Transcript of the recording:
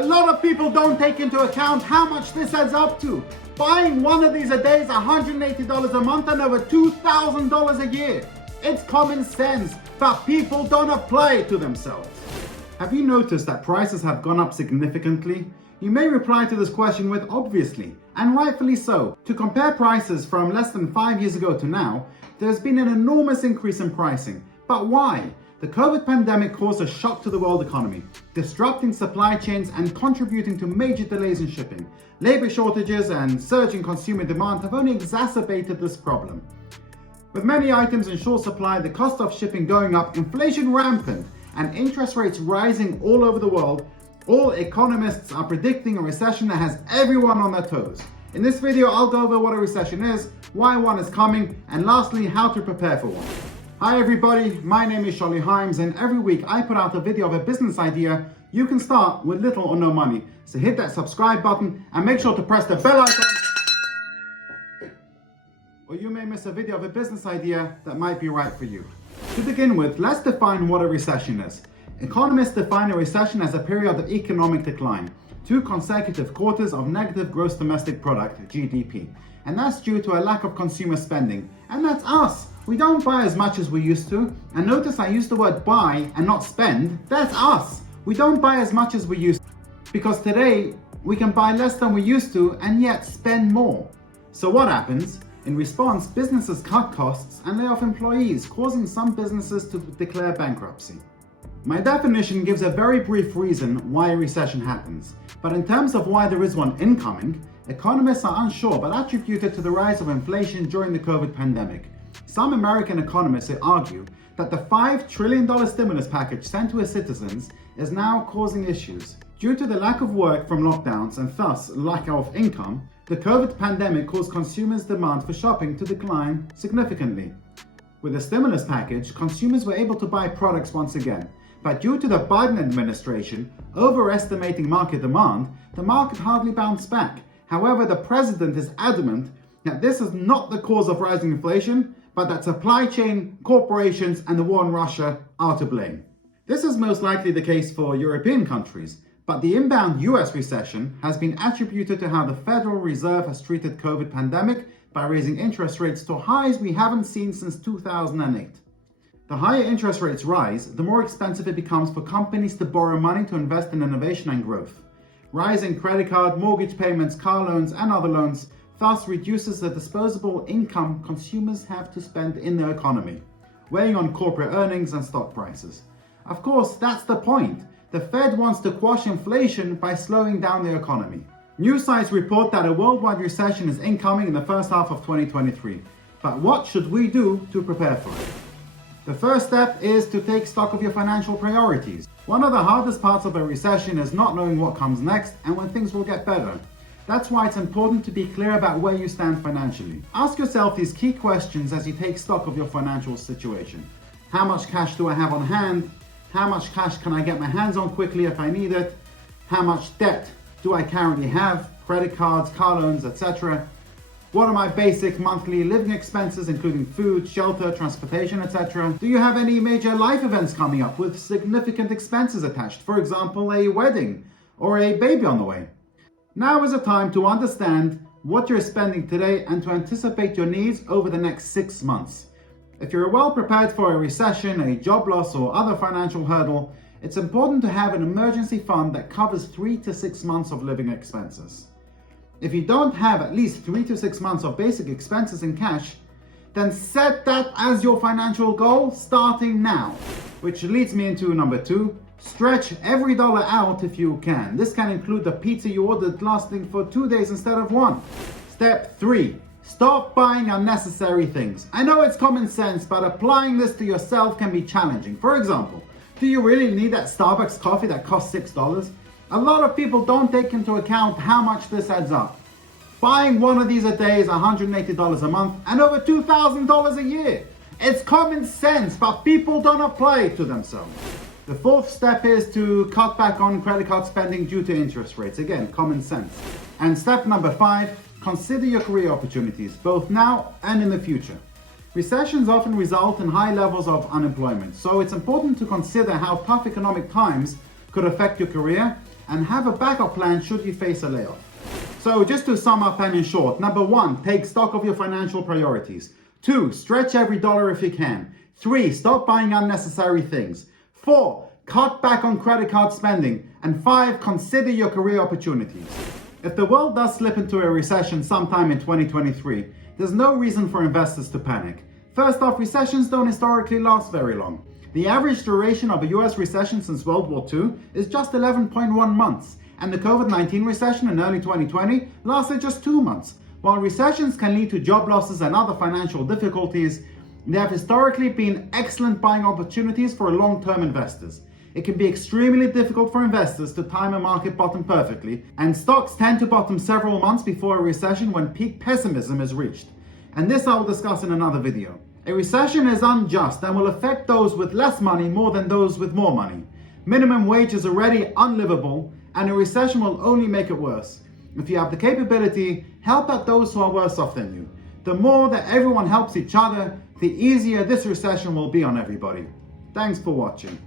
A lot of people don't take into account how much this adds up to. Buying one of these a day is $180 a month and over $2,000 a year. It's common sense, but people don't apply it to themselves. Have you noticed that prices have gone up significantly? You may reply to this question with obviously, and rightfully so. To compare prices from less than 5 years ago to now, there's been an enormous increase in pricing. But why? The COVID pandemic caused a shock to the world economy, disrupting supply chains and contributing to major delays in shipping. Labor shortages and surging consumer demand have only exacerbated this problem. With many items in short supply, the cost of shipping going up, inflation rampant, and interest rates rising all over the world, all economists are predicting a recession that has everyone on their toes. In this video, I'll go over what a recession is, why one is coming, and lastly, how to prepare for one. Hi everybody, my name is Charlie Himes, and every week I put out a video of a business idea you can start with little or no money. So hit that subscribe button and make sure to press the bell icon, or you may miss a video of a business idea that might be right for you. To begin with, let's define what a recession is. Economists define a recession as a period of economic decline, 2 consecutive quarters of negative gross domestic product, GDP. And that's due to a lack of consumer spending. And that's us. We don't buy as much as we used to. And notice I use the word buy and not spend. That's us. We don't buy as much as we used to, because today we can buy less than we used to and yet spend more. So what happens? In response, businesses cut costs and lay off employees, causing some businesses to declare bankruptcy. My definition gives a very brief reason why a recession happens. But in terms of why there is one incoming, economists are unsure but attribute it to the rise of inflation during the COVID pandemic. Some American economists argue that the $5 trillion stimulus package sent to its citizens is now causing issues. Due to the lack of work from lockdowns and thus lack of income, the COVID pandemic caused consumers' demand for shopping to decline significantly. With the stimulus package, consumers were able to buy products once again. But due to the Biden administration overestimating market demand, the market hardly bounced back. However, the president is adamant that this is not the cause of rising inflation, but that supply chain, corporations, and the war in Russia are to blame. This is most likely the case for European countries, but the inbound US recession has been attributed to how the Federal Reserve has treated COVID pandemic by raising interest rates to highs we haven't seen since 2008. The higher interest rates rise, the more expensive it becomes for companies to borrow money to invest in innovation and growth. Rising credit card, mortgage payments, car loans, and other loans thus reduces the disposable income consumers have to spend in their economy, weighing on corporate earnings and stock prices. Of course, that's the point. The Fed wants to quash inflation by slowing down the economy. News sites report that a worldwide recession is incoming in the first half of 2023. But what should we do to prepare for it? The first step is to take stock of your financial priorities. One of the hardest parts of a recession is not knowing what comes next and when things will get better. That's why it's important to be clear about where you stand financially. Ask yourself these key questions as you take stock of your financial situation. How much cash do I have on hand? How much cash can I get my hands on quickly if I need it? How much debt do I currently have? Credit cards, car loans, etc. What are my basic monthly living expenses, including food, shelter, transportation, etc.? Do you have any major life events coming up with significant expenses attached? For example, a wedding or a baby on the way. Now is a time to understand what you're spending today and to anticipate your needs over the next 6 months. If you're well prepared for a recession, a job loss, or other financial hurdle, it's important to have an emergency fund that covers 3 to 6 months of living expenses. If you don't have at least 3 to 6 months of basic expenses in cash, then set that as your financial goal starting now. Which leads me into number 2, stretch every dollar out if you can. This can include the pizza you ordered lasting for 2 days instead of 1. Step 3, stop buying unnecessary things. I know it's common sense, but applying this to yourself can be challenging. For example, do you really need that Starbucks coffee that costs $6? A lot of people don't take into account how much this adds up. Buying one of these a day is $180 a month and over $2,000 a year. It's common sense, but people don't apply it to themselves. The 4th step is to cut back on credit card spending due to interest rates. Again, common sense. And step number 5, consider your career opportunities, both now and in the future. Recessions often result in high levels of unemployment, so it's important to consider how tough economic times could affect your career and have a backup plan should you face a layoff. So just to sum up and in short, number 1, take stock of your financial priorities. 2, stretch every dollar if you can. 3, stop buying unnecessary things. 4, cut back on credit card spending. And 5, consider your career opportunities. If the world does slip into a recession sometime in 2023, there's no reason for investors to panic. First off, recessions don't historically last very long. The average duration of a US recession since World War II is just 11.1 months, and the COVID-19 recession in early 2020 lasted just 2 months. While recessions can lead to job losses and other financial difficulties, they have historically been excellent buying opportunities for long-term investors. It can be extremely difficult for investors to time a market bottom perfectly, and stocks tend to bottom several months before a recession when peak pessimism is reached. And this I will discuss in another video. A recession is unjust and will affect those with less money more than those with more money. Minimum wage is already unlivable, and a recession will only make it worse. If you have the capability, help out those who are worse off than you. The more that everyone helps each other, the easier this recession will be on everybody. Thanks for watching.